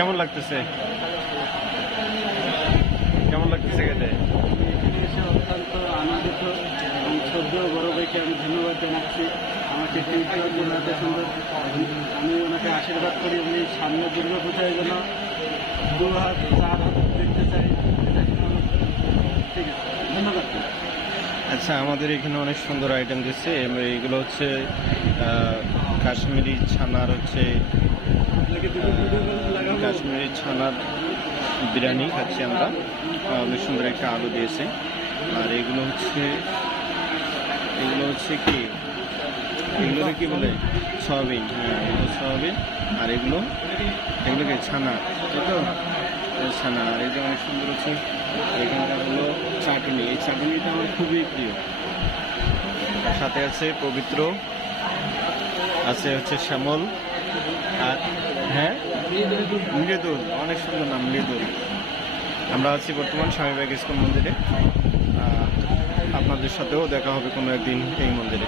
কেমন লাগতেছে? কেমন লাগতেছে খেতে? এসে অত্যন্ত আনন্দিত এবং শ্রদ্ধেয় বড় ভাইকে আমি ধন্যবাদ জানাচ্ছি আমাকে টিউটোরিয়াল জন্য এত সুন্দর। আমি ওনাকে আশীর্বাদ করি উনি সামনে দুর্গাপূজায় যেন 2 হাত 4 হাত দেখতে চাই। ঠিক আছে, ধন্যবাদ। আচ্ছা, আমাদের এখানে অনেক সুন্দর আইটেম দিচ্ছে। এগুলো হচ্ছে কাশ্মীরি ছানার হচ্ছে কাশ্মীরি ছানার বিরিয়ানি খাচ্ছি আমরা। অনেক সুন্দর একটা আলু দিয়েছে। আর এগুলো হচ্ছে কি, এগুলোকে কি বলে? সয়াবিন। হ্যাঁ, এগুলো সয়াবিন। আর এগুলোকে ছানা, তাই তো? ছানা। আর এই যে অনেক সুন্দর হচ্ছে এখানকার হলো চাটনি। এই চাটনিটা আমার খুবই প্রিয়। সাথে আছে পবিত্র, আছে হচ্ছে শ্যামল, আর হ্যাঁ মৃদুল। অনেক সুন্দর নাম, মৃদুল। আমরা আছি বর্তমান স্বামীবাগ ইস্কন মন্দিরে। আপনাদের সাথেও দেখা হবে কোনো একদিন এই মন্দিরে।